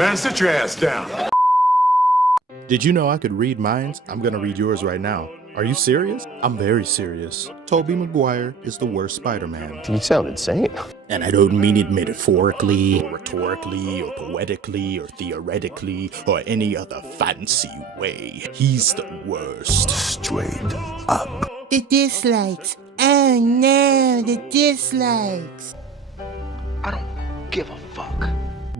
Man, sit your ass down. Did you know I could read minds? I'm gonna read yours right now. Are you serious? I'm very serious. Tobey Maguire is the worst Spider-Man. You sound insane. And I don't mean it metaphorically, or rhetorically, or poetically, or theoretically, or any other fancy way. He's the worst. Straight up. The dislikes. Oh no, the dislikes. I don't give a fuck.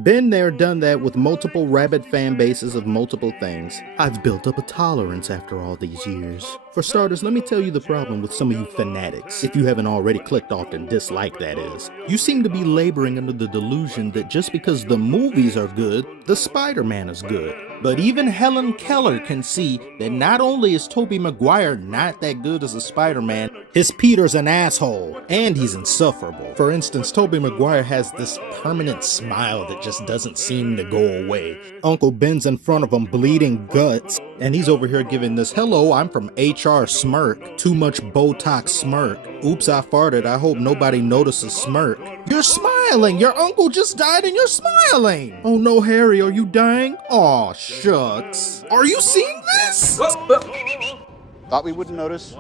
Been there, done that with multiple rabid fan bases of multiple things. I've built up a tolerance after all these years. For starters, let me tell you the problem with some of you fanatics, if you haven't already clicked off and disliked that is. You seem to be laboring under the delusion that just because the movies are good, the Spider-Man is good. But even Helen Keller can see that not only is Tobey Maguire not that good as a Spider-Man, his Peter's an asshole, and he's insufferable. For instance, Tobey Maguire has this permanent smile that just doesn't seem to go away. Uncle Ben's in front of him bleeding guts, and he's over here giving this, hello, I'm from HR smirk, too much Botox smirk. Oops, I farted, I hope nobody notices smirk. You're smiling, your uncle just died and you're smiling. Oh no, Harry, are you dying? Aw, shucks. Are you seeing this? Thought we wouldn't notice,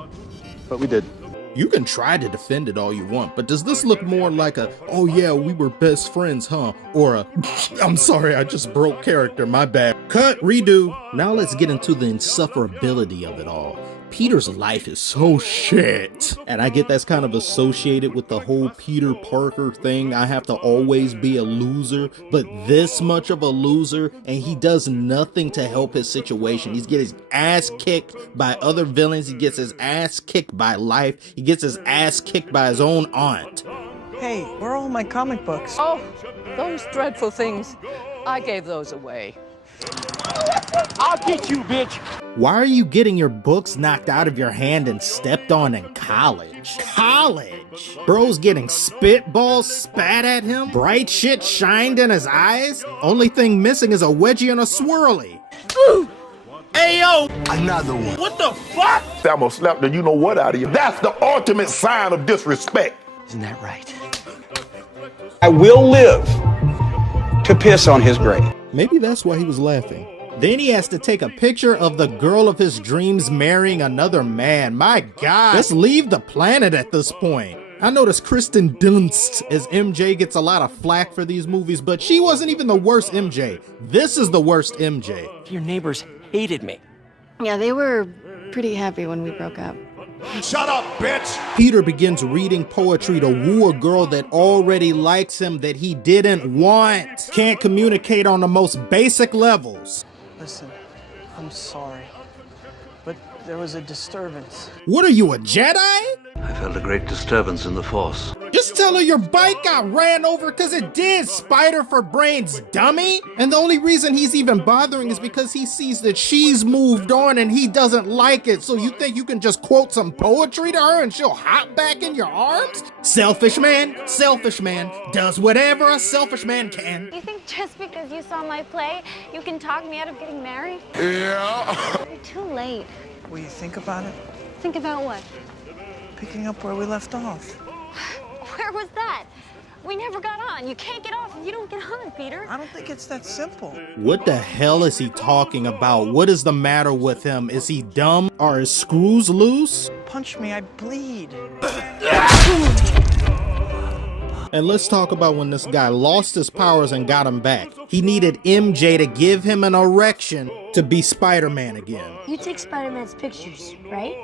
but we did. You can try to defend it all you want, but does this look more like a, oh yeah, we were best friends, huh? Or a, I'm sorry, I just broke character, my bad. Cut, redo. Now let's get into the insufferability of it all. Peter's life is so shit. And I get that's kind of associated with the whole Peter Parker thing. I have to always be a loser, but this much of a loser, and he does nothing to help his situation. He's getting his ass kicked by other villains. He gets his ass kicked by life. He gets his ass kicked by his own aunt. Hey, where are all my comic books? Oh, those dreadful things. I gave those away. I'll get you, bitch. Why are you getting your books knocked out of your hand and stepped on in college? College? Bro's getting spitballs spat at him? Bright shit shined in his eyes? Only thing missing is a wedgie and a swirly. Ooh. Ayo! Another one. What the fuck? I'm gonna slap the you know what out of you. That's the ultimate sign of disrespect. Isn't that right? I will live to piss on his grave. Maybe that's why he was laughing. Then he has to take a picture of the girl of his dreams marrying another man. My God, let's leave the planet at this point. I noticed Kristen Dunst as MJ gets a lot of flack for these movies, but she wasn't even the worst MJ. This is the worst MJ. Your neighbors hated me. Yeah, they were pretty happy when we broke up. Shut up, bitch! Peter begins reading poetry to woo a girl that already likes him that he didn't want. Can't communicate on the most basic levels. Listen, I'm sorry, but there was a disturbance. What are you, a Jedi? I felt a great disturbance in the Force. Just tell her your bike got ran over because it did, Spider for brains, dummy. And the only reason he's even bothering is because he sees that she's moved on and he doesn't like it. So you think you can just quote some poetry to her and she'll hop back in your arms? Selfish man does whatever a selfish man can. You think just because you saw my play, you can talk me out of getting married? Yeah. You're too late. Will you think about it? Think about what? Picking up where we left off. Where was that? We never got on. You can't get off if you don't get on, Peter. I don't think it's that simple. What the hell is he talking about? What is the matter with him? Is he dumb? Are his screws loose? Punch me, I bleed. And let's talk about when this guy lost his powers and got him back. He needed MJ to give him an erection to be Spider-Man again. You take Spider-Man's pictures, right?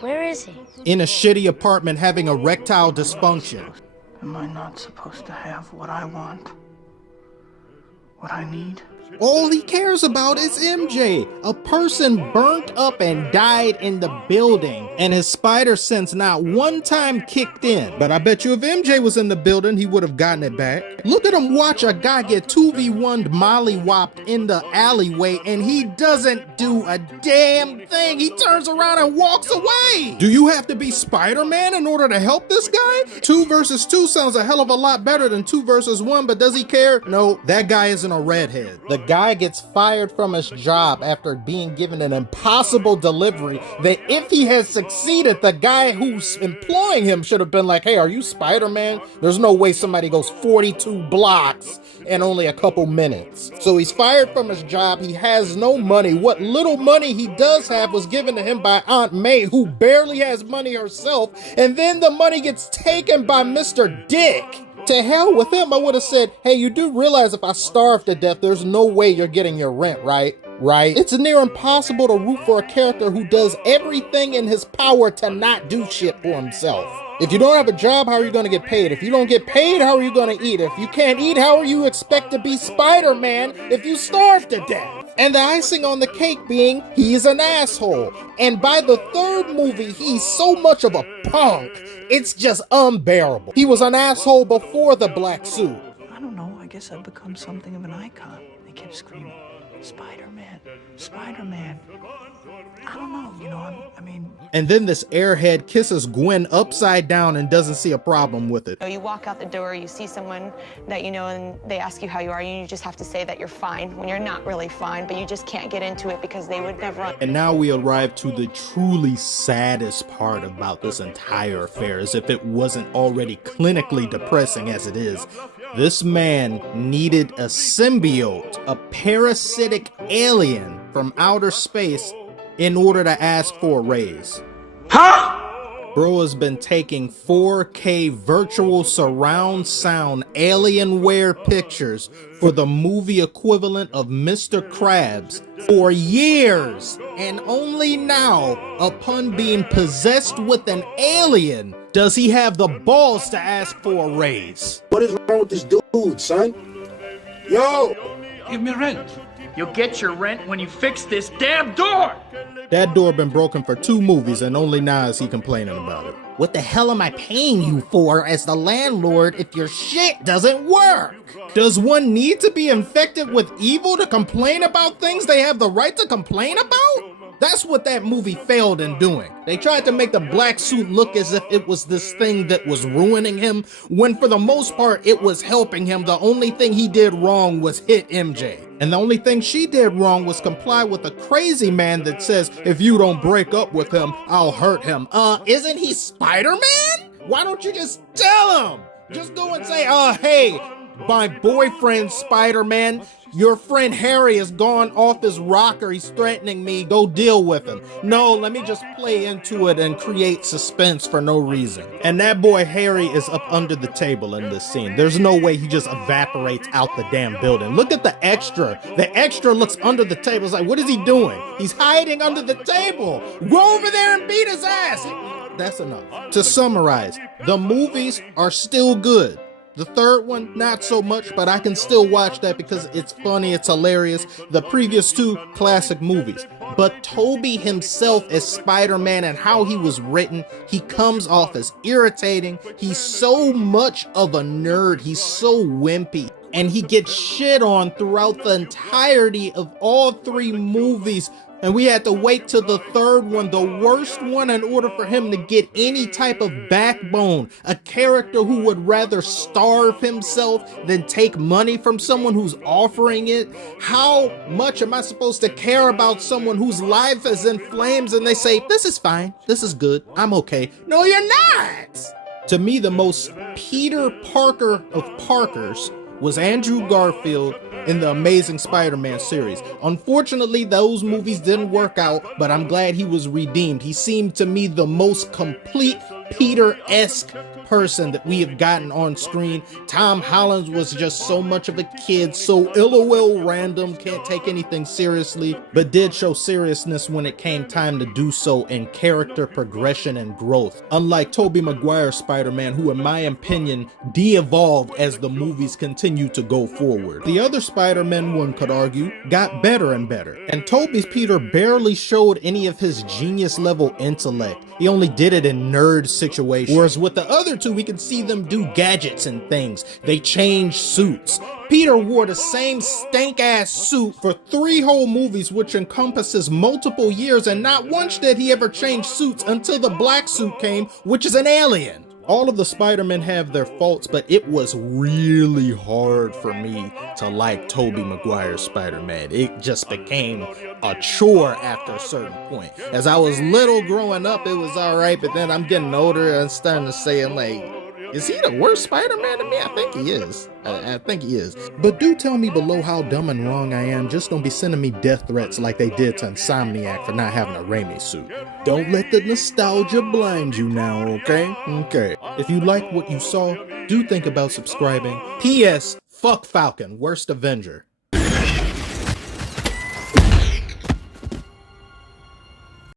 Where is he? In a shitty apartment having erectile dysfunction. Am I not supposed to have what I want? What I need? All he cares about is MJ. A person burnt up and died in the building, and his spider sense not one time kicked in. But I bet you if MJ was in the building, he would have gotten it back. Look at him watch a guy get 2v1'd mollywopped in the alleyway, and he doesn't do a damn thing. He turns around and walks away. Do you have to be Spider-Man in order to help this guy? 2 versus 2 sounds a hell of a lot better than 2 versus 1, but does he care? No, that guy isn't a redhead. The guy gets fired from his job after being given an impossible delivery that if he had succeeded, the guy who's employing him should have been like, hey, are you Spider-Man? There's no way somebody goes 42 blocks in only a couple minutes. So he's fired from his job. He has no money. What little money he does have was given to him by Aunt May, who barely has money herself. And then the money gets taken by Mr. Dick. To hell with him, I would have said, hey, you do realize if I starve to death, there's no way you're getting your rent, right? Right? It's near impossible to root for a character who does everything in his power to not do shit for himself. If you don't have a job, how are you going to get paid? If you don't get paid, how are you going to eat? If you can't eat, how are you expect to be Spider-Man if you starve to death? And the icing on the cake being, he's an asshole. And by the third movie, he's so much of a punk, it's just unbearable. He was an asshole before the black suit. I don't know. I guess I've become something of an icon. They kept screaming, Spider-Man, Spider-Man. I don't know, you know, I mean... And then this airhead kisses Gwen upside down and doesn't see a problem with it. You walk out the door, you see someone that you know, and they ask you how you are, and you just have to say that you're fine when you're not really fine, but you just can't get into it because they would never... And now we arrive to the truly saddest part about this entire affair, as if it wasn't already clinically depressing as it is. This man needed a symbiote, a parasitic alien from outer space, in order to ask for a raise. Huh? Bro has been taking 4K virtual surround sound Alienware pictures for the movie equivalent of Mr. Krabs for years, and only now, upon being possessed with an alien, does he have the balls to ask for a raise. What is wrong with this dude, son? Yo! Give me rent. You'll get your rent when you fix this damn door! That door been broken for 2 movies and only now is he complaining about it. What the hell am I paying you for as the landlord if your shit doesn't work? Does one need to be infected with evil to complain about things they have the right to complain about? That's what that movie failed in doing. They tried to make the black suit look as if it was this thing that was ruining him, when for the most part it was helping him. The only thing he did wrong was hit MJ. And the only thing she did wrong was comply with a crazy man that says, if you don't break up with him, I'll hurt him. Isn't he Spider-Man? Why don't you just tell him? Just go and say, hey, my boyfriend Spider-Man, your friend Harry has gone off his rocker. He's threatening me. Go deal with him. No, let me just play into it and create suspense for no reason. And that boy Harry is up under the table in this scene. There's no way he just evaporates out the damn building. Look at the extra. The extra looks under the table. It's like, what is he doing? He's hiding under the table. Go over there and beat his ass. That's enough. To summarize, the movies are still good. The third one, not so much, but I can still watch that because it's funny, it's hilarious. The previous 2, classic movies. But Toby himself as Spider-Man and how he was written, he comes off as irritating. He's so much of a nerd. He's so wimpy. And he gets shit on throughout the entirety of all 3 movies. And we had to wait till the third one, the worst one, in order for him to get any type of backbone. A character who would rather starve himself than take money from someone who's offering it. How much am I supposed to care about someone whose life is in flames and they say, this is fine, this is good, I'm okay. No, you're not! To me, the most Peter Parker of Parkers was Andrew Garfield in the Amazing Spider-Man series. Unfortunately, those movies didn't work out, but I'm glad he was redeemed. He seemed to me the most complete Peter-esque person that we have gotten on screen. Tom Holland was just so much of a kid, so LOL random, can't take anything seriously, but did show seriousness when it came time to do so in character progression and growth. Unlike Tobey Maguire Spider-Man, who in my opinion de-evolved as the movies continue to go forward. The other Spider-Man, one could argue, got better and better. And Tobey's Peter barely showed any of his genius level intellect. He only did it in nerd situations. Whereas with the other 2, we can see them do gadgets and things. They change suits. Peter wore the same stank-ass suit for 3 whole movies, which encompasses multiple years, and not once did he ever change suits until the black suit came, which is an alien. All of the Spider-Men have their faults, but it was really hard for me to like Tobey Maguire's Spider-Man. It just became a chore after a certain point. As I was little growing up, it was alright, but then I'm getting older and starting to say, I'm like, is he the worst Spider-Man to me? I think he is. I think he is. But do tell me below how dumb and wrong I am. Just don't be sending me death threats like they did to Insomniac for not having a Rami suit. Don't let the nostalgia blind you now, okay? Okay. If you like what you saw, do think about subscribing. P.S. Fuck Falcon, worst Avenger.